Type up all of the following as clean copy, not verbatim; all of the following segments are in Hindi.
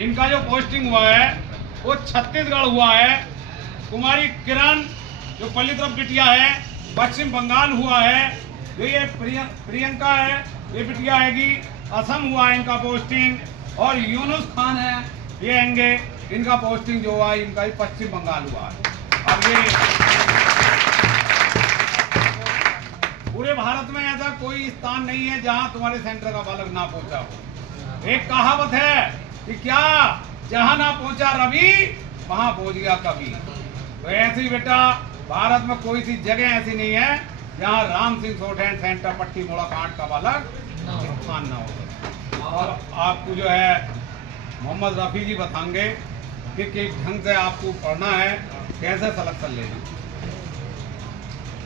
इनका जो पोस्टिंग हुआ है वो छत्तीसगढ़ हुआ है। कुमारी किरण जो पल्ली तरफ बिटिया है पश्चिम बंगाल हुआ है। जो ये प्रियंका है ये बिटिया हैगी असम हुआ है इनका पोस्टिंग। और यूनुस खान है ये हैंगे इनका पोस्टिंग जो हुआ इनका ही पश्चिम बंगाल हुआ है। अब ये पूरे भारत में ऐसा कोई स्थान नहीं है जहां तुम्हारे सेंटर का बालक ना पहुंचा हो। एक कहावत है कि क्या जहां ना पहुंचा रवि वहां पहुंच गया कभी। तो ऐसी बेटा भारत में कोई सी जगह ऐसी नहीं है जहां राम सिंह शॉर्टहैंड सेंटर पट्टी मोड़ा कांड का बालक स्थान ना हो। और आपको जो है मोहम्मद रफ़ी जी बताएंगे कि किस ढंग से आपको पढ़ना है, कैसे सलेक्शन लेना।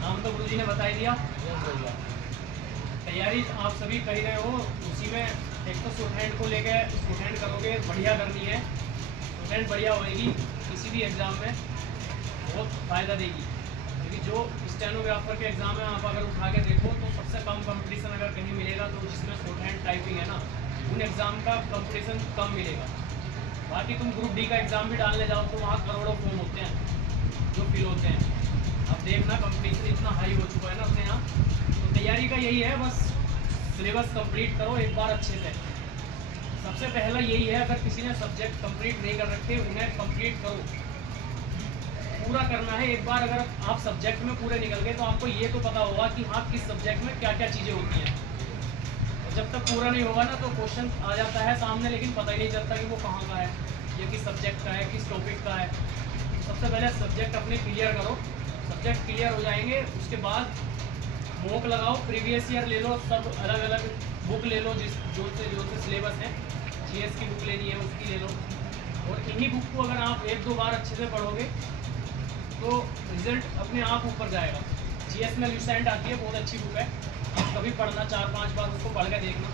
नाम तो गुरुजी ने बता ही दिया। तैयारी आप सभी कर ही रहे हो। उसी में एक तो शॉर्टहैंड को लेके शॉर्टहैंड करोगे, बढ़िया करनी है। शॉर्टहैंड बढ़िया होएगी किसी भी एग्ज़ाम में बहुत फ़ायदा देगी। क्योंकि जो स्टेनोग्राफर के एग्ज़ाम में आप अगर उठा के देखो तो सबसे कम कंपटीशन अगर कहीं मिलेगा तो जिसमें शॉर्टहैंड टाइपिंग है ना, उन एग्ज़ाम का कंपटीशन कम मिलेगा। बाकी तुम ग्रुप डी का एग्ज़ाम भी डालने जाओ तो वहाँ करोड़ों फॉर्म होते हैं जो फिल होते हैं। अब देखना कंपटीशन इतना हाई हो चुका है ना अपने यहाँ। तो तैयारी का यही है, बस सिलेबस कंप्लीट करो एक बार अच्छे से। सबसे पहला यही है, अगर किसी ने सब्जेक्ट कंप्लीट नहीं कर रखे उन्हें कंप्लीट करो, पूरा करना है। एक बार अगर आप सब्जेक्ट में पूरे निकल गए तो आपको ये तो पता होगा कि हाँ किस सब्जेक्ट में क्या क्या चीज़ें होती हैं। और जब तक पूरा नहीं होगा ना तो क्वेश्चन आ जाता है सामने, लेकिन पता ही नहीं चलता कि वो कहाँ का है, ये किस सब्जेक्ट का है, किस टॉपिक का है। सबसे पहले सब्जेक्ट अपने क्लियर करो। सब्जेक्ट क्लियर हो जाएंगे उसके बाद मॉक लगाओ, प्रीवियस ईयर ले लो, सब अलग अलग बुक ले लो जो से सिलेबस है। जीएस की बुक लेनी है उसकी ले लो। और इन्हीं बुक को अगर आप एक दो बार अच्छे से पढ़ोगे तो रिजल्ट अपने आप ऊपर जाएगा। जीएस में लुसेंट आती है, बहुत अच्छी बुक है। आप कभी पढ़ना 4-5 बार उसको पढ़ के देखना।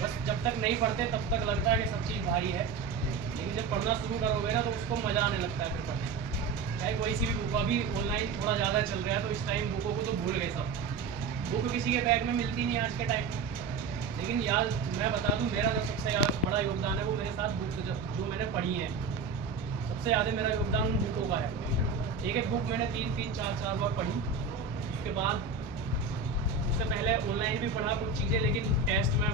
बस जब तक नहीं पढ़ते तब तक लगता है कि सब चीज़ भारी है, लेकिन जब पढ़ना शुरू करोगे ना तो उसको मज़ा आने लगता है फिर पढ़ने। चाहे कोई सी भी बुक, अभी ऑनलाइन थोड़ा ज़्यादा चल रहा है तो इस टाइम बुकों को तो भूल गए सब। बुक किसी के बैग में मिलती नहीं है आज के टाइम। लेकिन याद मैं बता दूं, मेरा जो सबसे बड़ा योगदान है वो मेरे साथ बुक जो मैंने पढ़ी है, सबसे ज़्यादा मेरा योगदान उन बुकों का है। एक एक बुक मैंने 3-3, 4-4 बार पढ़ी। उसके बाद उससे पहले ऑनलाइन भी पढ़ा कुछ चीज़ें, लेकिन टेस्ट में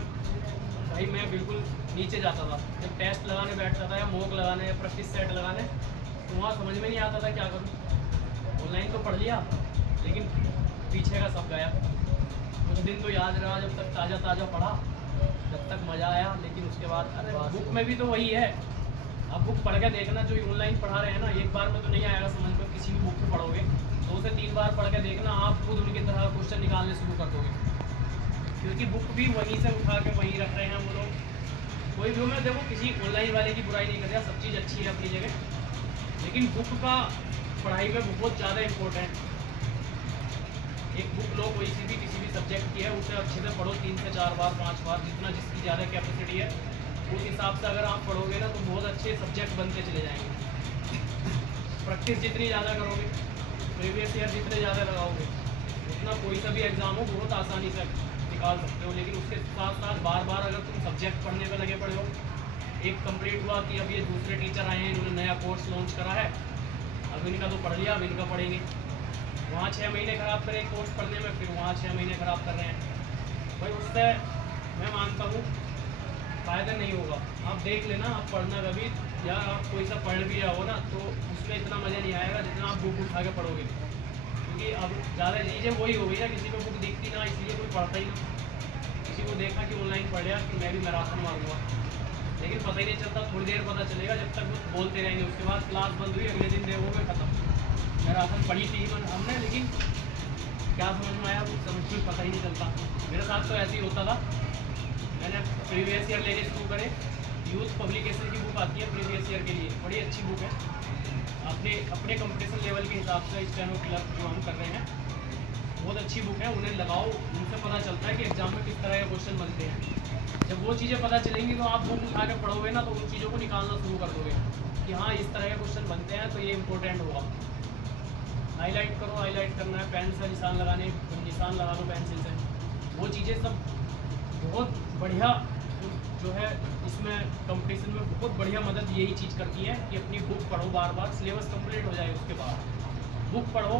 भाई मैं बिल्कुल नीचे जाता था। जब टेस्ट लगाने बैठता था या मॉक लगाने या प्रैक्टिस सेट लगाने तो वहाँ समझ में नहीं आता था क्या करूँ। ऑनलाइन तो पढ़ लिया लेकिन पीछे का सब गया। कुछ दिन तो याद रहा जब तक ताज़ा पढ़ा, जब तक मज़ा आया। लेकिन उसके बाद अरे बुक में भी तो वही है। आप बुक पढ़ के देखना, जो ऑनलाइन पढ़ा रहे हैं ना, एक बार में तो नहीं आएगा समझ में। किसी भी बुक को पढ़ोगे 2 से 3 बार पढ़ के देखना, आप खुद उनकी तरह क्वेश्चन निकालने शुरू कर दोगे। क्योंकि बुक भी वहीं से उठा के वहीं रख रहे हैं वो लोग। कोई भी मैं देखो किसी ऑनलाइन वाले की बुराई नहीं कर रहा, सब चीज़ अच्छी है अपनी जगह, लेकिन बुक का पढ़ाई में बहुत ज़्यादा इम्पोर्टेंट। एक बुक लो कोई सी भी किसी भी सब्जेक्ट की है, उसे अच्छे से पढ़ो 3 से 4 बार 5 बार, जितना जिसकी ज़्यादा कैपेसिटी है उस हिसाब से अगर आप पढ़ोगे ना तो बहुत अच्छे सब्जेक्ट बनते चले जाएंगे। प्रैक्टिस जितनी ज़्यादा करोगे, प्रीवियस ईयर जितने ज़्यादा लगाओगे, उतना कोई सा भी एग्ज़ाम हो बहुत आसानी से निकाल सकते हो। लेकिन उसके साथ साथ बार बार अगर तुम सब्जेक्ट पढ़ने पर लगे पड़े हो, एक कंप्लीट हुआ कि अब ये दूसरे टीचर आए हैं, इन्होंने नया कोर्स लॉन्च करा है, अब इनका तो पढ़ लिया, अब इनका पढ़ेंगे। वहाँ 6 महीने ख़राब करें कोर्स पढ़ने में, फिर वहाँ 6 महीने ख़राब कर रहे हैं भाई। उससे मैं मानता हूँ फ़ायदा नहीं होगा। आप देख लेना, आप पढ़ना कभी या आप कोई सा पढ़ भी रहा हो ना तो उसमें इतना मज़ा नहीं आएगा जितना आप बुक उठा के पढ़ोगे। क्योंकि अब ज़्यादा चीज़ें वही हो गई ना, किसी को बुक दिखती ना इसलिए कोई पढ़ता ही ना। किसी को देखा कि ऑनलाइन पढ़ लिया कि मैं भी मैराथन मारूंगा, लेकिन पता ही नहीं चलता। थोड़ी देर पता चलेगा जब तक वो बोलते रहेंगे। उसके बाद क्लास बंद हुई, अगले दिन देखोगे खत्म। मैराथन पढ़ी थी हमने, लेकिन क्या समझ में आया वो समझ में पता ही नहीं चलता। मेरे साथ तो ऐसे ही होता था। मैंने प्रीवियस ईयर लेने शुरू करे। यूथ पब्लिकेशन की बुक आती है प्रीवियस ईयर के लिए, बड़ी अच्छी बुक है। अपने कंपटीशन लेवल के हिसाब से स्टेनो क्लर्क जो हम कर रहे हैं बहुत अच्छी बुक है, उन्हें लगाओ। उनसे पता चलता है कि एग्जाम में किस तरह के क्वेश्चन बनते हैं। जब वो चीज़ें पता चलेंगी तो आप बुक उठा के पढ़ोगे ना तो उन चीज़ों को निकालना शुरू कर दोगे कि हाँ इस तरह के क्वेश्चन बनते हैं तो ये इंपॉर्टेंट होगा। हाईलाइट करो, हाईलाइट करना है, पेन से निशान लगाने, निशान लगा लो पेंसिल से। वो चीज़ें सब बहुत बढ़िया जो है इसमें कंपटीशन में बहुत बढ़िया मदद यही चीज़ करती है कि अपनी बुक पढ़ो, बार बार सिलेबस कंप्लीट हो जाए। उसके बाद बुक पढ़ो,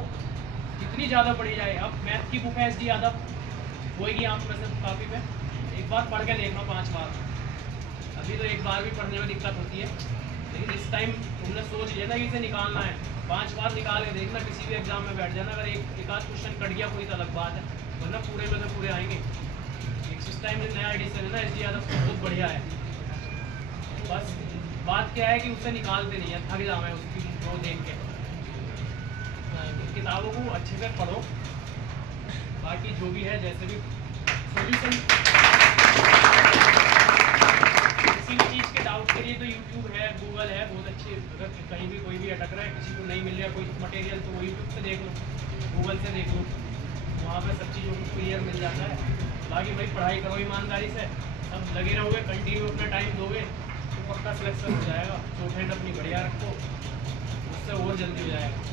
जितनी ज़्यादा पढ़ी जाए। अब मैथ की बुक है SD यादव, होएगी आप में से काफ़ी पे, एक बार पढ़ के देखना 5 बार। अभी तो एक बार भी पढ़ने में दिक्कत होती है, लेकिन इस टाइम तुमने सोच लिया था कि इसे निकालना है, 5 बार निकाल के देखना, किसी भी एग्जाम में बैठ जाना। अगर एक आध क्वेश्चन कट गया कोई तो अलग बात है, वरना पूरे में से पूरे आएंगे। इस टाइम में नया एडिशन है ना SD यादव, बहुत बढ़िया है। बस बात क्या है कि उसे निकालते नहीं है, थक जाना है उसकी वो देख के। किताबों को अच्छे से पढ़ो, बाकी जो भी है जैसे भी सॉल्यूशन, किसी भी चीज़ के डाउट के लिए तो यूट्यूब है, गूगल है, बहुत अच्छे। अगर कहीं भी कोई भी अटक रहा है, किसी को नहीं मिल रहा कोई मटेरियल, तो वो यूट्यूब से देख लो, गूगल से देख लो, वहाँ पे सब चीज़ों को क्लियर मिल जाता है। बाकी भाई पढ़ाई करो ईमानदारी से, सब लगे रहोगे, कंटिन्यू अपना टाइम दोगे तो पक्का सिलेक्शन हो जाएगा। शॉर्ट हैंड अपनी बढ़िया रखो, उससे और जल्दी हो जाएगा।